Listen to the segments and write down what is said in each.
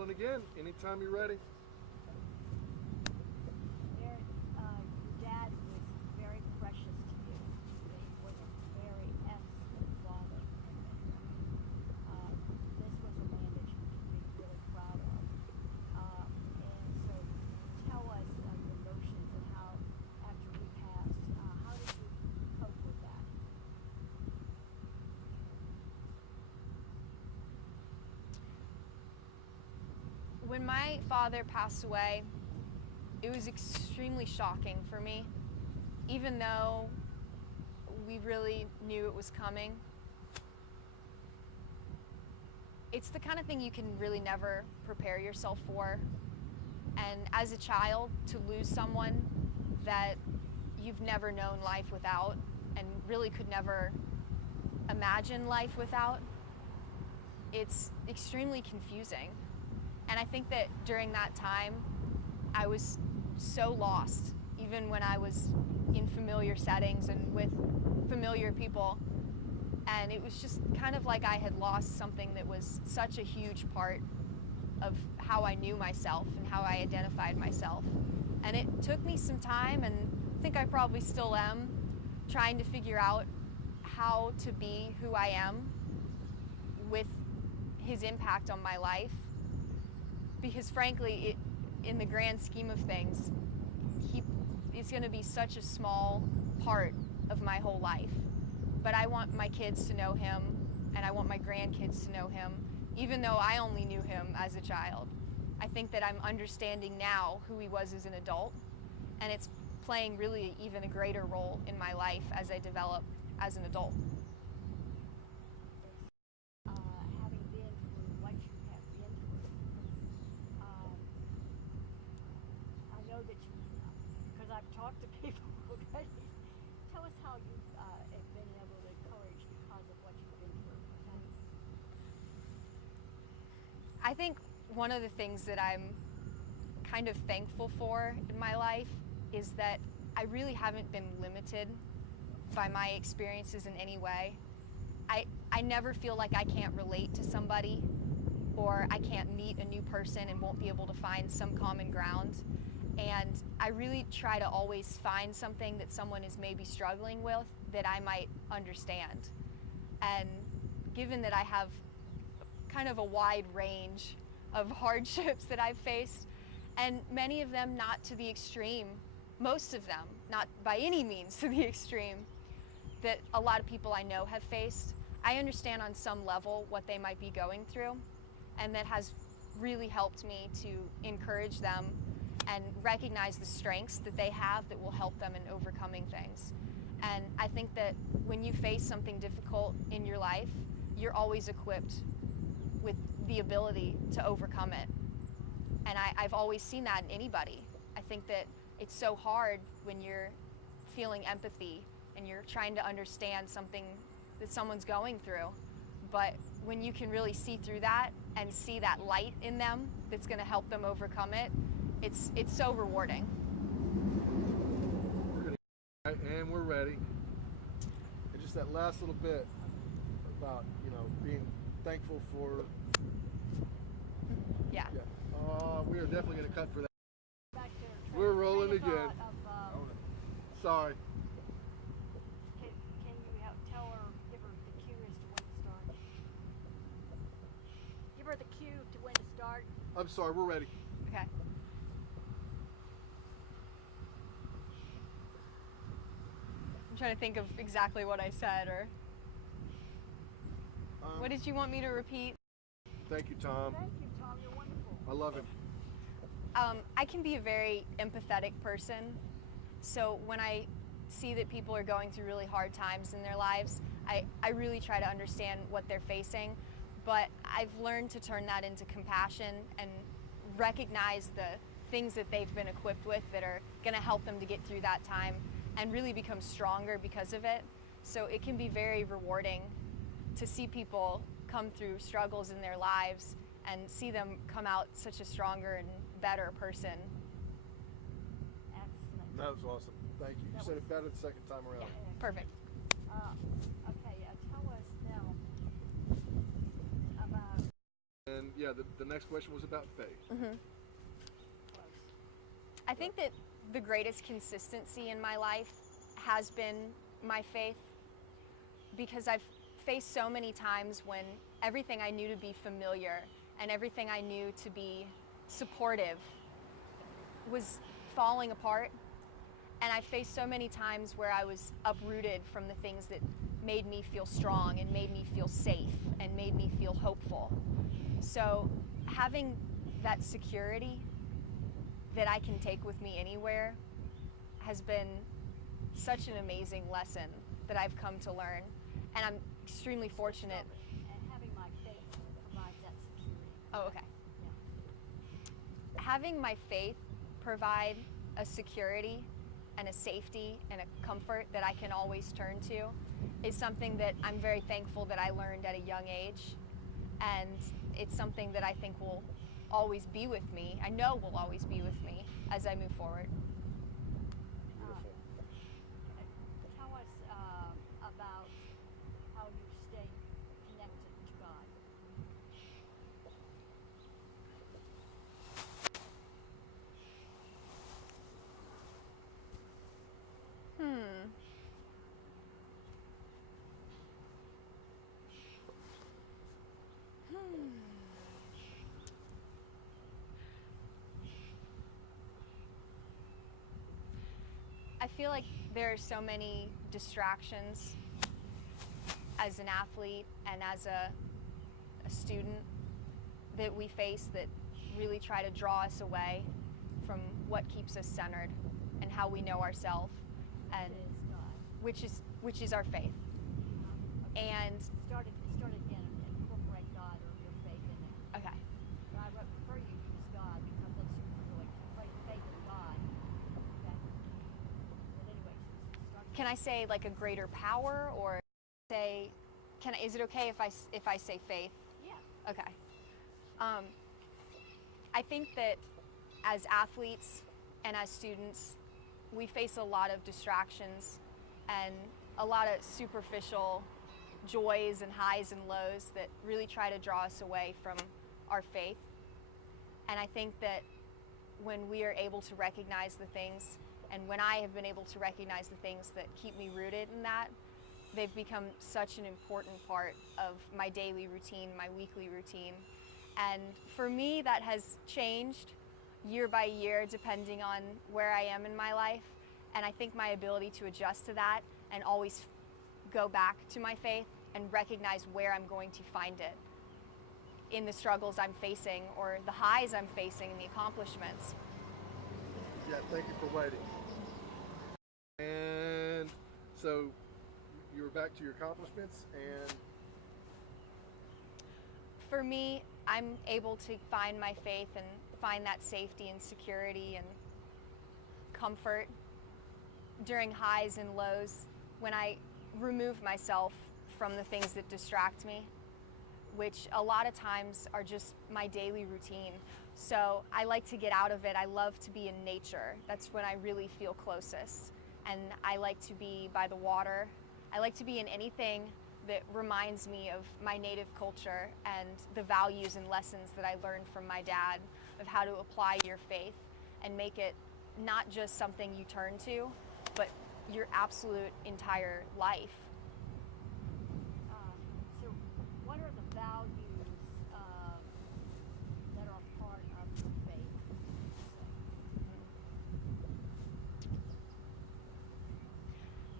And again, anytime you're ready. Merritt, your dad was very precious to you. He was a very excellent father. This was a man that you could be really proud of. And so tell us your emotions and how, after he passed, how did you cope with that? When my father passed away, it was extremely shocking for me, even though we really knew it was coming. It's the kind of thing you can really never prepare yourself for. And as a child, to lose someone that you've never known life without and really could never imagine life without, it's extremely confusing. And I think that during that time, I was so lost, even when I was in familiar settings and with familiar people. And it was just kind of like I had lost something that was such a huge part of how I knew myself and how I identified myself. And it took me some time, and I think I probably still am, trying to figure out how to be who I am with his impact on my life. Because frankly, in the grand scheme of things, it's going to be such a small part of my whole life. But I want my kids to know him, and I want my grandkids to know him, even though I only knew him as a child. I think that I'm understanding now who he was as an adult, and it's playing really even a greater role in my life as I develop as an adult. Having been through what you have been through, I know that you, because I've talked to people already, tell us how you have been able to encourage because of what you've been through. Okay? I think one of the things that I'm kind of thankful for in my life is that I really haven't been limited by my experiences in any way. I never feel like I can't relate to somebody, or I can't meet a new person and won't be able to find some common ground. And I really try to always find something that someone is maybe struggling with that I might understand. And given that I have kind of a wide range of hardships that I've faced, and many of them not to the extreme, most of them not by any means to the extreme that a lot of people I know have faced, I understand on some level what they might be going through, and that has really helped me to encourage them and recognize the strengths that they have that will help them in overcoming things. And I think that when you face something difficult in your life, you're always equipped with the ability to overcome it. And I've always seen that in anybody. I think that it's so hard when you're feeling empathy and you're trying to understand something that someone's going through. But when you can really see through that and see that light in them that's going to help them overcome it, it's so rewarding. And we're ready. And just that last little bit about, being thankful for. Yeah. We are definitely going to cut for that. Back to We're rolling train of again. thought of, Sorry. can you tell her, give her the cue as to when to start? Give her the cue to when to start. I'm sorry, we're ready. Okay. I'm trying to think of exactly what I said, or what did you want me to repeat? Thank you, Tom. Thank you, Tom. You're wonderful. I love him. I can be a very empathetic person, so when I see that people are going through really hard times in their lives, I really try to understand what they're facing, but I've learned to turn that into compassion and recognize the things that they've been equipped with that are going to help them to get through that time and really become stronger because of it. So it can be very rewarding to see people come through struggles in their lives and see them come out such a stronger and better person. Excellent. That was awesome. Thank you. You said it better the second time around. Perfect. Okay, tell us now And yeah, the next question was about faith. I think that the greatest consistency in my life has been my faith, because I've faced so many times when everything I knew to be familiar and everything I knew to be supportive was falling apart. And I faced so many times where I was uprooted from the things that made me feel strong and made me feel safe and made me feel hopeful. So having that security that I can take with me anywhere has been such an amazing lesson that I've come to learn. And I'm extremely fortunate. And having my faith provides that security. Oh, okay. Yeah. Having my faith provide a security and a safety and a comfort that I can always turn to is something that I'm very thankful that I learned at a young age. And it's something that I think will always be with me. I know will always be with me as I move forward. Beautiful. Tell us about how you stay connected to God. I feel like there are so many distractions as an athlete and as a student that we face that really try to draw us away from what keeps us centered and how we know ourselves, and which is our faith. And Start again and incorporate God or your faith in there. okay, But I would prefer you use God because that's really faith in God. Okay. But anyway, start. can I say like a greater power, or say, is it okay if I say faith? Yeah. Okay. I think that as athletes and as students, we face a lot of distractions and a lot of superficial joys and highs and lows that really try to draw us away from our faith. And I think that when we are able to recognize the things, and when I have been able to recognize the things that keep me rooted in that, they've become such an important part of my daily routine, my weekly routine. And for me, that has changed year by year depending on where I am in my life. And I think my ability to adjust to that and always go back to my faith and recognize where I'm going to find it in the struggles I'm facing or the highs I'm facing and the accomplishments. Yeah, thank you for waiting. And so you were back to your accomplishments, and For me, I'm able to find my faith and find that safety and security and comfort during highs and lows when I remove myself from the things that distract me, which a lot of times are just my daily routine. So I like to get out of it. I love to be in nature. That's when I really feel closest. And I like to be by the water. I like to be in anything that reminds me of my native culture and the values and lessons that I learned from my dad of how to apply your faith and make it not just something you turn to, but your absolute entire life. So what are the values that are a part of your faith?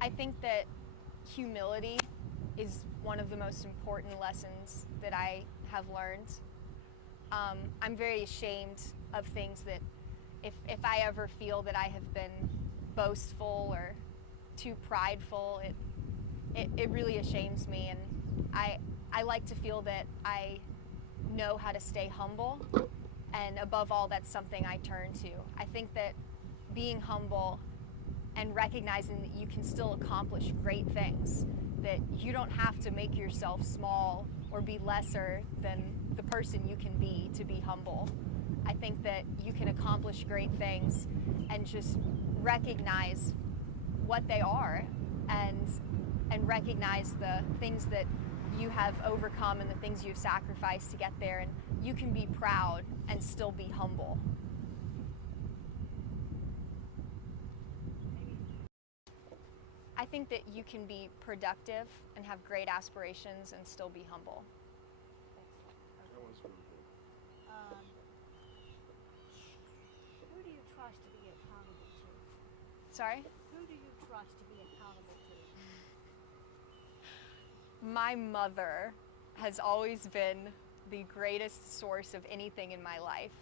I think that humility is one of the most important lessons that I have learned. I'm very ashamed of things that if I ever feel that I have been boastful or too prideful, it really ashames me, and I like to feel that I know how to stay humble, and above all, that's something I turn to. I think that being humble and recognizing that you can still accomplish great things, that you don't have to make yourself small or be lesser than the person you can be to be humble. I think that you can accomplish great things and just recognize what they are and recognize the things that you have overcome and the things you've sacrificed to get there, and you can be proud and still be humble. I think that you can be productive and have great aspirations and still be humble. That one's really good. Who do you trust to be accountable to? Sorry? Who do you trust to be accountable to? My mother has always been the greatest source of anything in my life.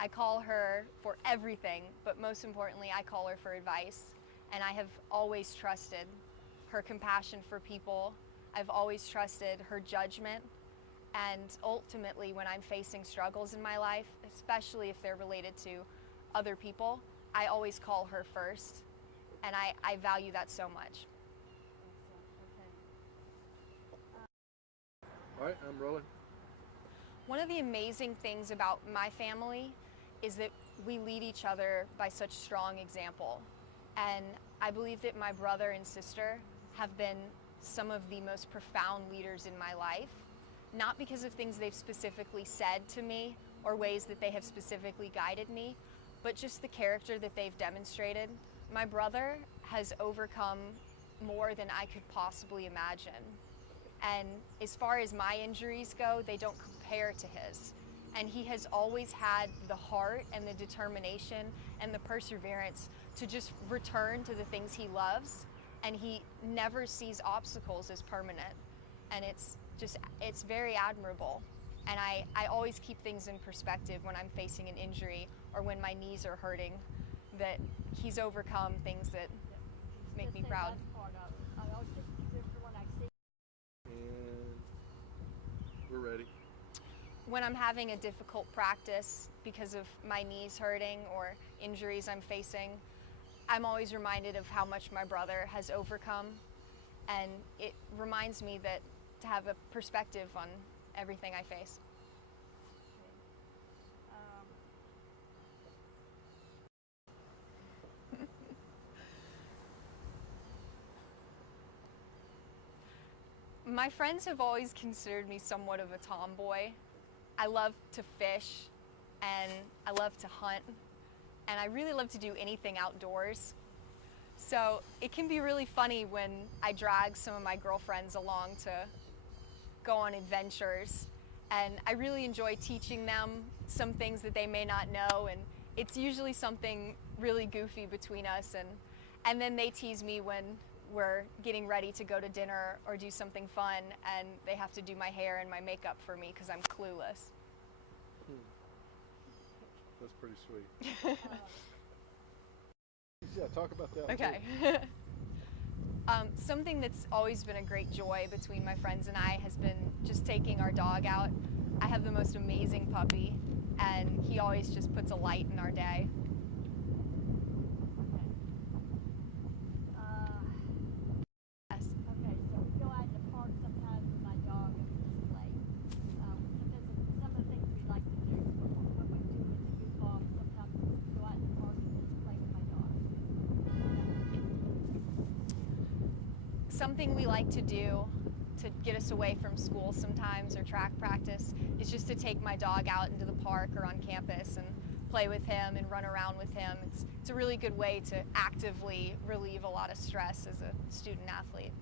I call her for everything, but most importantly, I call her for advice. And I have always trusted her compassion for people. I've always trusted her judgment. And ultimately, when I'm facing struggles in my life, especially if they're related to other people, I always call her first. And I value that so much. All right, I'm rolling. One of the amazing things about my family is that we lead each other by such strong example. And I believe that my brother and sister have been some of the most profound leaders in my life, not because of things they've specifically said to me or ways that they have specifically guided me, but just the character that they've demonstrated. My brother has overcome more than I could possibly imagine. And as far as my injuries go, they don't compare to his. And he has always had the heart and the determination and the perseverance to just return to the things he loves. And he never sees obstacles as permanent. And it's very admirable. And I always keep things in perspective when I'm facing an injury or when my knees are hurting, that he's overcome things that make me proud. That's part of it. I always think when I see. And we're ready. When I'm having a difficult practice because of my knees hurting or injuries I'm facing, I'm always reminded of how much my brother has overcome, and it reminds me that to have a perspective on everything I face. My friends have always considered me somewhat of a tomboy. I love to fish, and I love to hunt, and I really love to do anything outdoors. So it can be really funny when I drag some of my girlfriends along to go on adventures, and I really enjoy teaching them some things that they may not know, and it's usually something really goofy between us, and then they tease me when we're getting ready to go to dinner or do something fun, and they have to do my hair and my makeup for me because I'm clueless. That's pretty sweet. Yeah, talk about that. Okay. Something that's always been a great joy between my friends and I has been just taking our dog out. I have the most amazing puppy, and he always just puts a light in our day. Yes. Okay, so we go out in the park sometimes with my dog and we just play. Some of the things we like to do when we do get to goof off, sometimes we just go out in the park and just play with my dog. Something we like to do to get us away from school sometimes or track practice is just to take my dog out into the park or on campus and play with him and run around with him. It's a really good way to actively relieve a lot of stress as a student athlete.